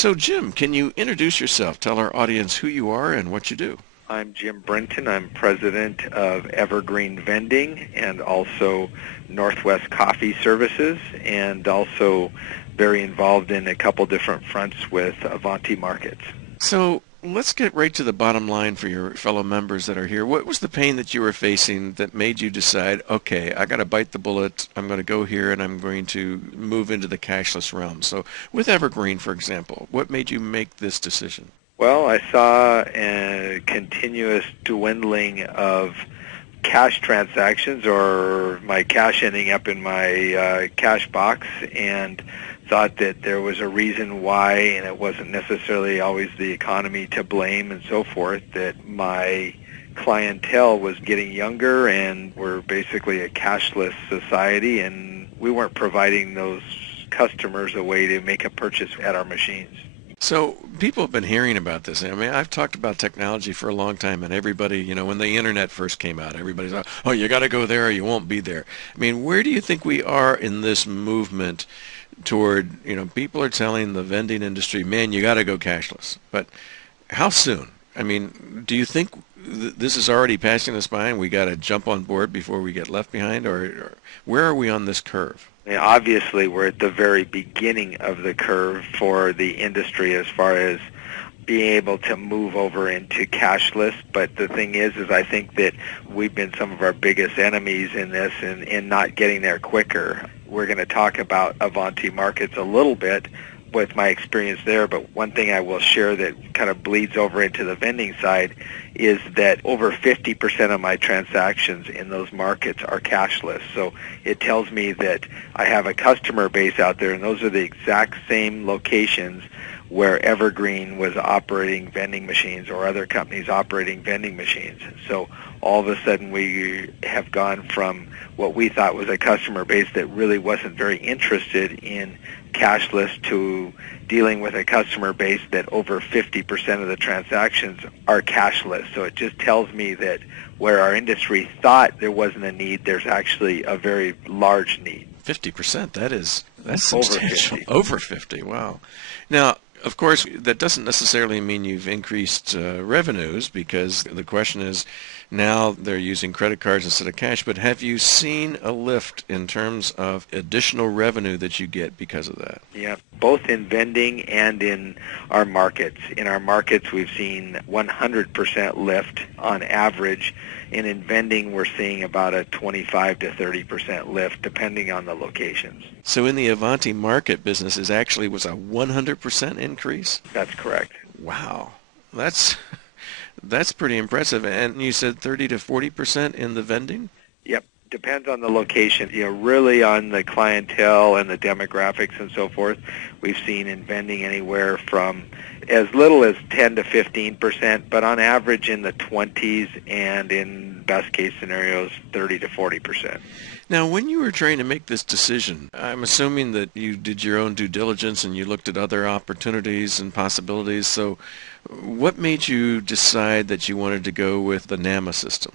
So, Jim, can you introduce yourself? Tell our audience who you are and what you do. I'm Jim Brinton. I'm president of Evergreen Vending and also Northwest Coffee Services, and also very involved in a couple different fronts with Avanti Markets. So, let's get right to the bottom line for your fellow members that are here. What was the pain that you were facing that made you decide, okay, I got to bite the bullet, I'm going to go here and I'm going to move into the cashless realm? So, with Evergreen, for example, what made you make this decision? Well, I saw a continuous dwindling of cash transactions, or my cash ending up in my cash box, and thought that there was a reason why, and it wasn't necessarily always the economy to blame and so forth, that my clientele was getting younger and we're basically a cashless society, and we weren't providing those customers a way to make a purchase at our machines. So people have been hearing about this. I mean, I've talked about technology for a long time, and everybody, when the internet first came out, everybody's like, oh, you got to go there or you won't be there. I mean, where do you think we are in this movement toward, people are telling the vending industry, man, you got to go cashless. But how soon? I mean, do you think this is already passing us by and we got to jump on board before we get left behind, or where are we on this curve? Obviously, we're at the very beginning of the curve for the industry as far as being able to move over into cashless. But the thing is I think that we've been some of our biggest enemies in this in not getting there quicker. We're going to talk about Avanti Markets a little bit with my experience there, but one thing I will share that kind of bleeds over into the vending side is that over 50% of my transactions in those markets are cashless. So it tells me that I have a customer base out there, and those are the exact same locations where Evergreen was operating vending machines or other companies operating vending machines. So all of a sudden we have gone from what we thought was a customer base that really wasn't very interested in cashless to dealing with a customer base that over 50% of the transactions are cashless. So it just tells me that where our industry thought there wasn't a need, there's actually a very large need. 50%, that's substantial. Over 50. Over 50, wow. Now, of course, that doesn't necessarily mean you've increased revenues, because the question is, now they're using credit cards instead of cash, but have you seen a lift in terms of additional revenue that you get because of that? Yeah, both in vending and in our markets. In our markets, we've seen 100% lift on average, and in vending, we're seeing about a 25 to 30% lift, depending on the locations. So in the Avanti Market business, it actually was a 100% increase? That's correct. Wow. That's pretty impressive. And you said 30 to 40% in the vending? Yep. Depends on the location. Really on the clientele and the demographics and so forth. We've seen in vending anywhere from as little as 10 to 15%, but on average in the 20s, and in best case scenarios, 30 to 40%. Now, when you were trying to make this decision, I'm assuming that you did your own due diligence and you looked at other opportunities and possibilities. So what made you decide that you wanted to go with the NAMA system?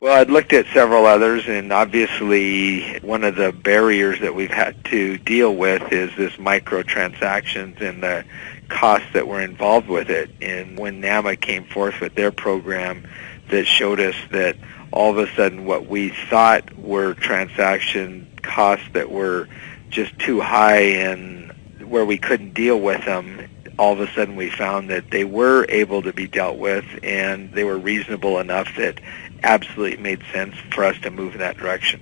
Well, I'd looked at several others, and obviously one of the barriers that we've had to deal with is this microtransactions and the costs that were involved with it. And when NAMA came forth with their program that showed us that all of a sudden what we thought were transaction costs that were just too high and where we couldn't deal with them, all of a sudden we found that they were able to be dealt with, and they were reasonable enough that absolutely made sense for us to move in that direction.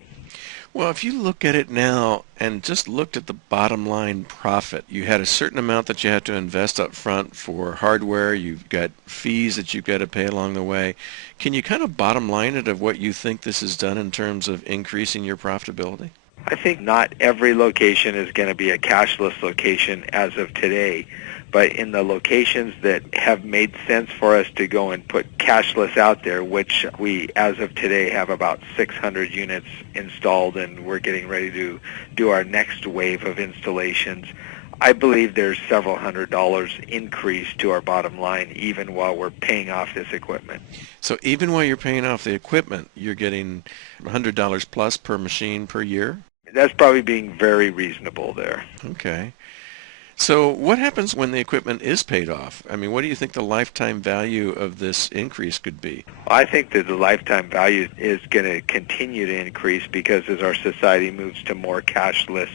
Well, if you look at it now and just looked at the bottom line profit, you had a certain amount that you had to invest up front for hardware. You've got fees that you've got to pay along the way. Can you kind of bottom line it of what you think this has done in terms of increasing your profitability? I think not every location is going to be a cashless location as of today, but in the locations that have made sense for us to go and put cashless out there, which we, as of today, have about 600 units installed, and we're getting ready to do our next wave of installations, I believe there's several $100 increase to our bottom line even while we're paying off this equipment. So even while you're paying off the equipment, you're getting $100 plus per machine per year? That's probably being very reasonable there. Okay. So what happens when the equipment is paid off? I mean, what do you think the lifetime value of this increase could be? I think that the lifetime value is going to continue to increase because as our society moves to more cashless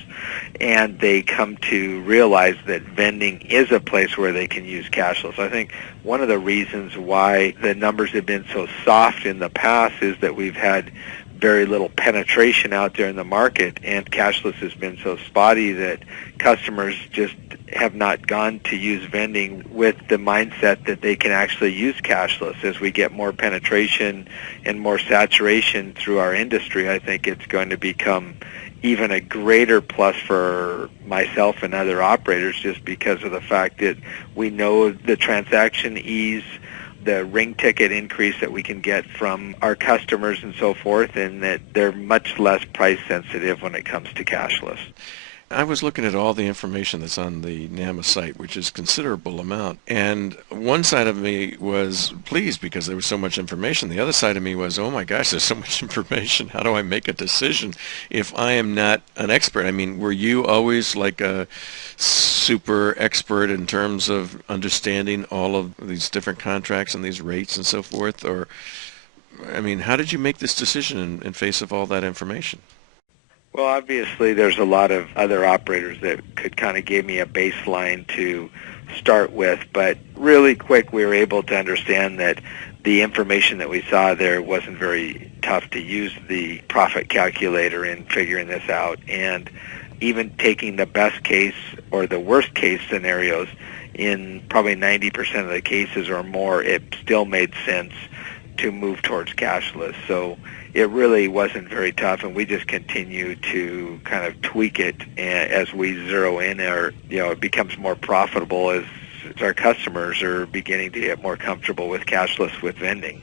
and they come to realize that vending is a place where they can use cashless. I think one of the reasons why the numbers have been so soft in the past is that we've had very little penetration out there in the market, and cashless has been so spotty that customers just have not gone to use vending with the mindset that they can actually use cashless. As we get more penetration and more saturation through our industry, I think it's going to become even a greater plus for myself and other operators just because of the fact that we know the transaction ease, the ring ticket increase that we can get from our customers and so forth, and that they're much less price sensitive when it comes to cashless. I was looking at all the information that's on the NAMA site, which is a considerable amount. And one side of me was pleased because there was so much information. The other side of me was, oh my gosh, there's so much information. How do I make a decision if I am not an expert? I mean, were you always like a super expert in terms of understanding all of these different contracts and these rates and so forth? Or, I mean, how did you make this decision in face of all that information? Well, obviously, there's a lot of other operators that could kind of give me a baseline to start with, but really quick we were able to understand that the information that we saw there wasn't very tough to use the profit calculator in figuring this out, and even taking the best case or the worst case scenarios in probably 90% of the cases or more, it still made sense to move towards cashless. So it really wasn't very tough, and we just continue to kind of tweak it as we zero in, or it becomes more profitable as our customers are beginning to get more comfortable with cashless with vending.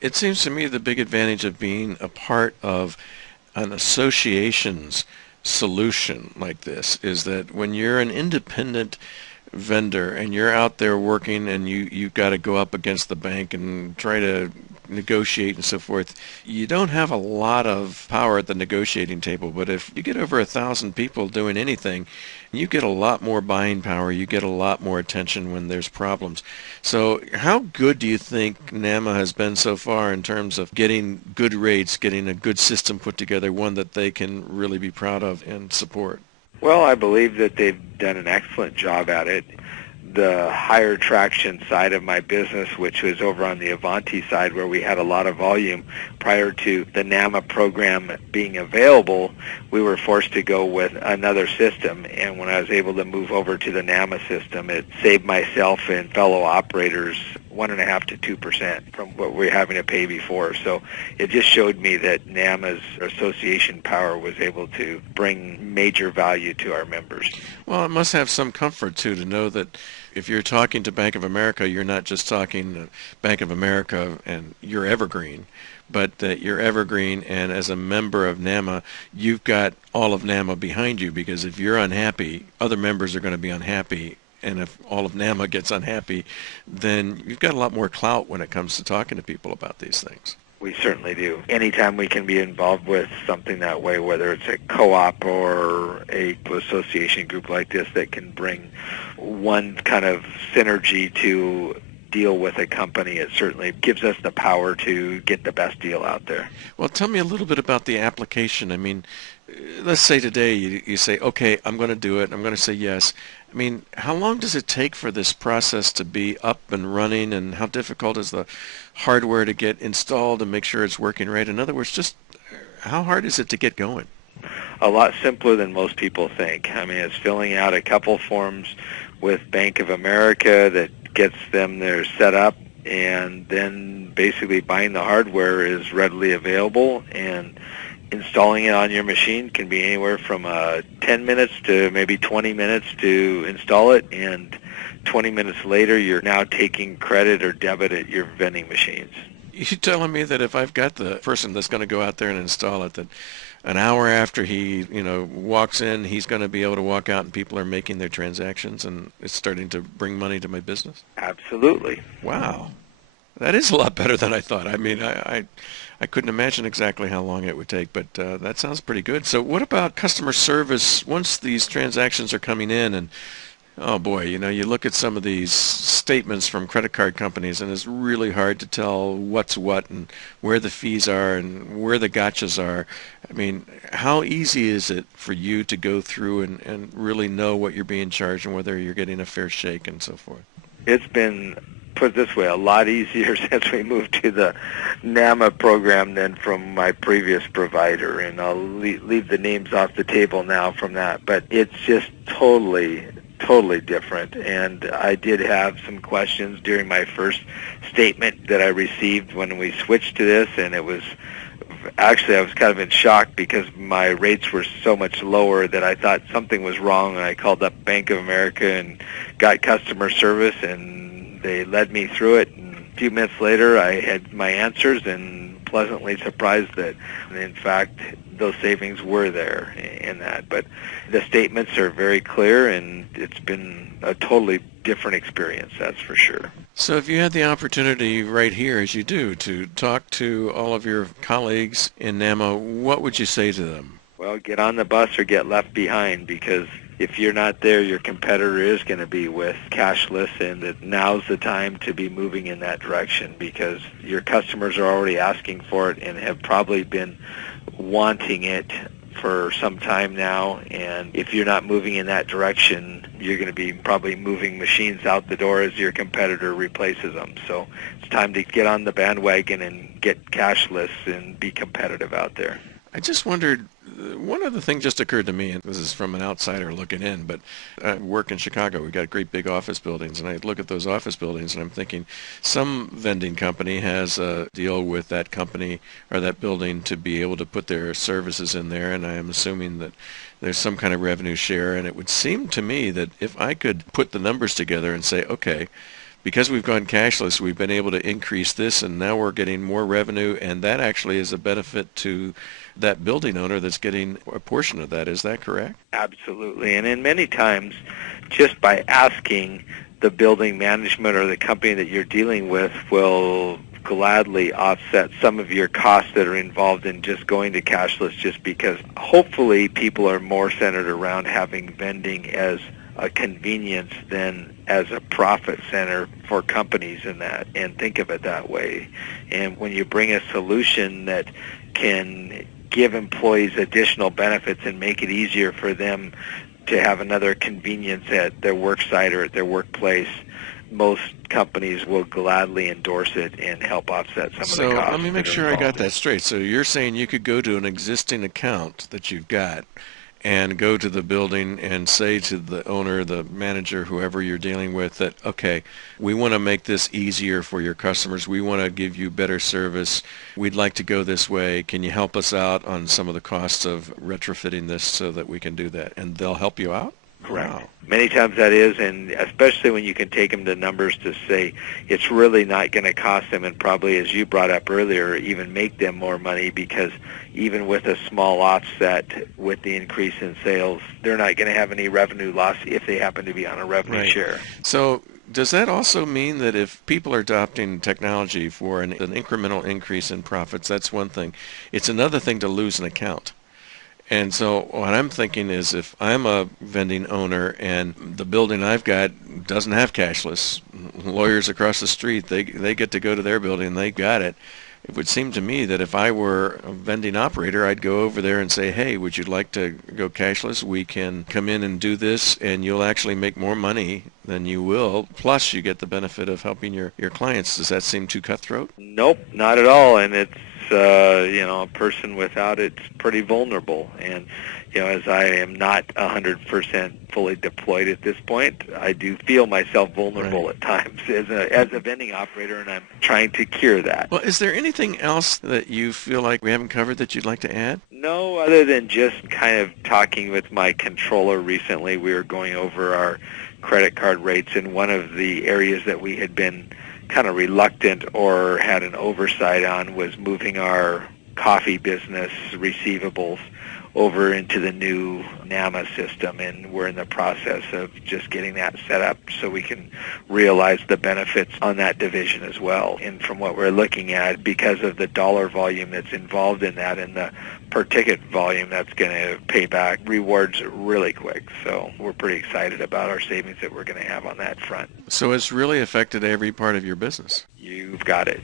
It seems to me the big advantage of being a part of an association's solution like this is that when you're an independent vendor and you're out there working and you've got to go up against the bank and try to negotiate and so forth, you don't have a lot of power at the negotiating table. But if you get over 1,000 people doing anything, you get a lot more buying power. You get a lot more attention when there's problems. So how good do you think NAMA has been so far in terms of getting good rates, getting a good system put together, one that they can really be proud of and support? Well, I believe that they've done an excellent job at it. The higher traction side of my business, which was over on the Avanti side where we had a lot of volume prior to the NAMA program being available, we were forced to go with another system. And when I was able to move over to the NAMA system, it saved myself and fellow operators 1.5% to 2% from what we were having to pay before. So it just showed me that NAMA's association power was able to bring major value to our members. Well, it must have some comfort, too, to know that if you're talking to Bank of America, you're not just talking Bank of America and you're evergreen, but that you're evergreen, and as a member of NAMA, you've got all of NAMA behind you, because if you're unhappy, other members are going to be unhappy. And if all of NAMA gets unhappy, then you've got a lot more clout when it comes to talking to people about these things. We certainly do. Anytime we can be involved with something that way, whether it's a co-op or a association group like this that can bring one kind of synergy to deal with a company, it certainly gives us the power to get the best deal out there. Well, tell me a little bit about the application. I mean, let's say today you say, okay, I'm going to do it. I'm going to say yes. I mean, how long does it take for this process to be up and running, and how difficult is the hardware to get installed and make sure it's working right? In other words, just how hard is it to get going? A lot simpler than most people think. I mean, it's filling out a couple forms with Bank of America that gets them there set up, and then basically buying the hardware is readily available, and installing it on your machine can be anywhere from 10 minutes to maybe 20 minutes to install it, and 20 minutes later you're now taking credit or debit at your vending machines. You telling me that if I've got the person that's going to go out there and install it, that an hour after he, walks in, he's going to be able to walk out and people are making their transactions and it's starting to bring money to my business? Absolutely. Wow. That is a lot better than I thought. I mean, I couldn't imagine exactly how long it would take, but that sounds pretty good. So what about customer service once these transactions are coming in, and Oh boy, you look at some of these statements from credit card companies and it's really hard to tell what's what and where the fees are and where the gotchas are. I mean, how easy is it for you to go through and really know what you're being charged and whether you're getting a fair shake and so forth? It's been, put it this way, a lot easier since we moved to the NAMA program than from my previous provider, and I'll leave the names off the table now from that, but it's just totally different. And I did have some questions during my first statement that I received when we switched to this, and it was actually, I was kind of in shock because my rates were so much lower that I thought something was wrong, and I called up Bank of America and got customer service, and they led me through it. And a few minutes later, I had my answers and pleasantly surprised that, in fact, those savings were there in that. But the statements are very clear, and it's been a totally different experience, that's for sure. So if you had the opportunity right here, as you do, to talk to all of your colleagues in NAMA, what would you say to them? Well, get on the bus or get left behind, because if you're not there, your competitor is going to be with cashless, and that now's the time to be moving in that direction, because your customers are already asking for it and have probably been wanting it for some time now, and if you're not moving in that direction, you're going to be probably moving machines out the door as your competitor replaces them. So it's time to get on the bandwagon and get cashless and be competitive out there. I just wondered, one other thing just occurred to me, and this is from an outsider looking in, but I work in Chicago. We got great big office buildings, and I look at those office buildings, and I'm thinking some vending company has a deal with that company or that building to be able to put their services in there, and I am assuming that there's some kind of revenue share, and it would seem to me that if I could put the numbers together and say, okay, because we've gone cashless, we've been able to increase this, and now we're getting more revenue, and that actually is a benefit to that building owner that's getting a portion of that. Is that correct? Absolutely. And in many times, just by asking, the building management or the company that you're dealing with will gladly offset some of your costs that are involved in just going to cashless, just because hopefully people are more centered around having vending as a convenience than as a profit center for companies in that, and think of it that way. And when you bring a solution that can give employees additional benefits and make it easier for them to have another convenience at their work site or at their workplace, most companies will gladly endorse it and help offset some of the So costs. let me make that are sure I got involved. that straight. So you're saying you could go to an existing account that you've got and go to the building and say to the owner, the manager, whoever you're dealing with, that, okay, we want to make this easier for your customers. We want to give you better service. We'd like to go this way. Can you help us out on some of the costs of retrofitting this so that we can do that? And they'll help you out? Correct. Wow. Many times that is, and especially when you can take them to numbers to say it's really not going to cost them, and probably, as you brought up earlier, even make them more money, because even with a small offset with the increase in sales, they're not going to have any revenue loss if they happen to be on a revenue Right. share. So does that also mean that if people are adopting technology for an incremental increase in profits, that's one thing. It's another thing to lose an account. And so what I'm thinking is, if I'm a vending owner and the building I've got doesn't have cashless, lawyers across the street, they get to go to their building, they got it. It would seem to me that if I were a vending operator, I'd go over there and say, hey, would you like to go cashless? We can come in and do this, and you'll actually make more money than you will. Plus, you get the benefit of helping your clients. Does that seem too cutthroat? Nope, not at all. And it's a person without it's pretty vulnerable. And as I am not 100% fully deployed at this point, I do feel myself vulnerable Right. at times as a vending operator, and I'm trying to cure that. Well, is there anything else that you feel like we haven't covered that you'd like to add? No, other than just kind of talking with my controller recently. We were going over our credit card rates, and one of the areas that we had been kind of reluctant or had an oversight on was moving our coffee business receivables over into the new NAMA system, and we're in the process of just getting that set up so we can realize the benefits on that division as well. And from what we're looking at, because of the dollar volume that's involved in that and the per ticket volume, that's going to pay back rewards really quick. So we're pretty excited about our savings that we're going to have on that front. So it's really affected every part of your business. You've got it.